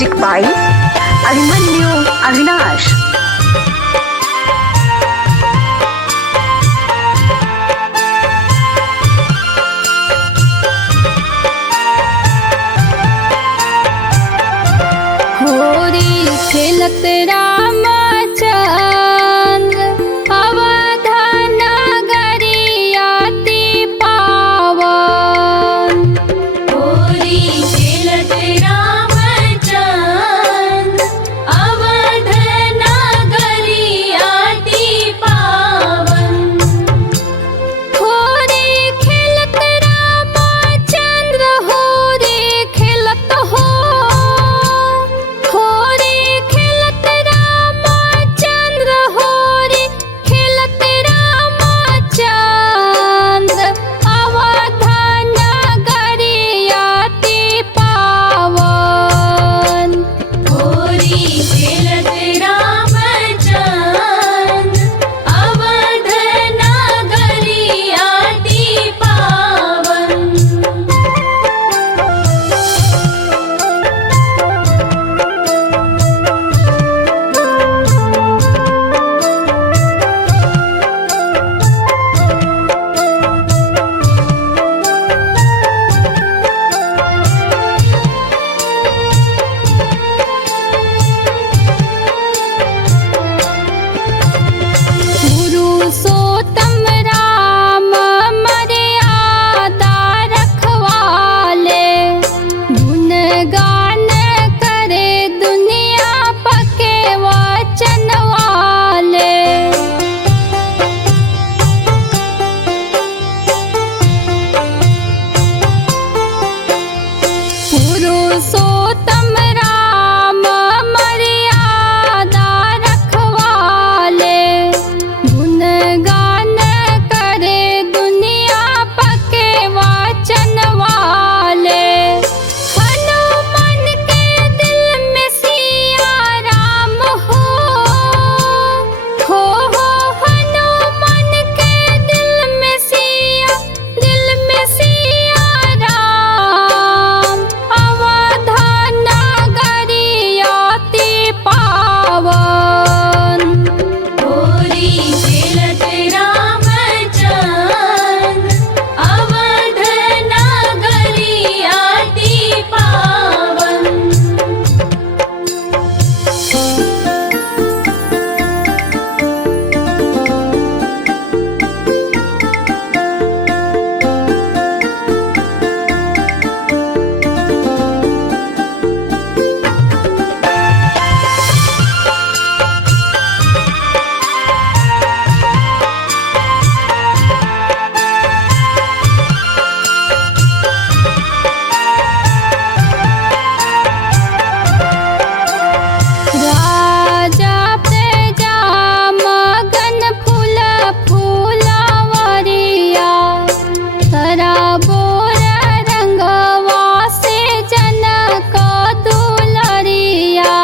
Music by Abhimanyu Avinash. होरी खेलत रामचंद्र अवध नगरिया ति पावन। होरी खेलत रामचंद्र अवध नगरिया ति पावन। होरी खेलत रामचंद्र होरी खेलत हो। होरी खेलत रामचंद्र होरी खेलत रामचंद्र अवध नगरिया ति पावन। होरी खेलत रामचंद्र अवध नगरिया ति पावन। पुरुषोत्तम राम मर्यादा रखवाले। गुणगान करे दुनिया पके वचन वाले। पुरुषोत्तम राम मर्यादा रखवाले। गुणगान करे दुनिया पके वचन वाले। हनुमान के दिल में सिया राम हो। हनुमान के दिल में सिया राम अवध नगरिया ति पावन। होरी खेलत रामचंद्र अवध नगरिया ति पावन। राजा प्रजा मगन फूल फूलवरिया। सराबोर रंगवा से जनक दुलरिया।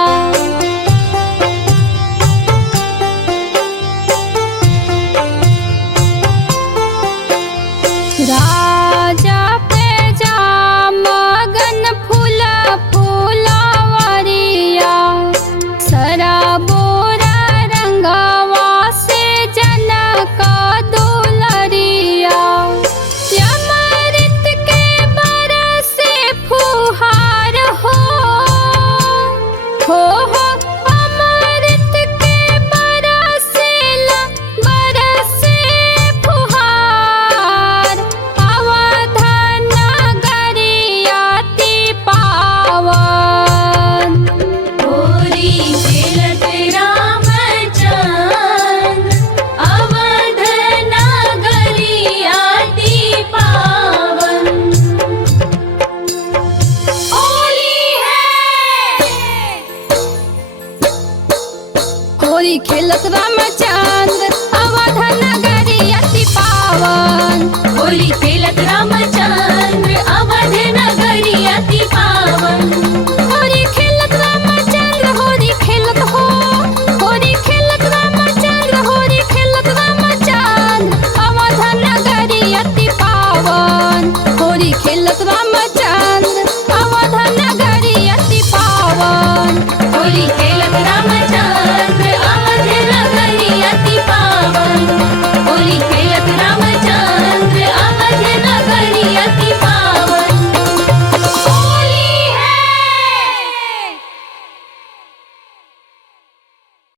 राजा प्रजा मगन फूल फूलवरिया। सराबोर रंगवा से जनक दुलरिया। अमृत के बरसे फुहार हो। अमृत के बरसे फुहार अवध नगरिया ति पावन। होरी खेलत रामचंद्र अवध नगरिया ति पावन। होली है। होरी खेलत रामचंद्र अवध नगरिया ति पावन। होली खेलत रामचंद्र अवध नगरिया ति पावन। होरी खेलत रामचंद्र होरी खेलत हो। होरी खेलत रामचंद्र होरी खेलत रामचंद्र अवध नगरिया ति पावन। होरी खेलत रामचंद्र अवध नगरिया ति पावन। राम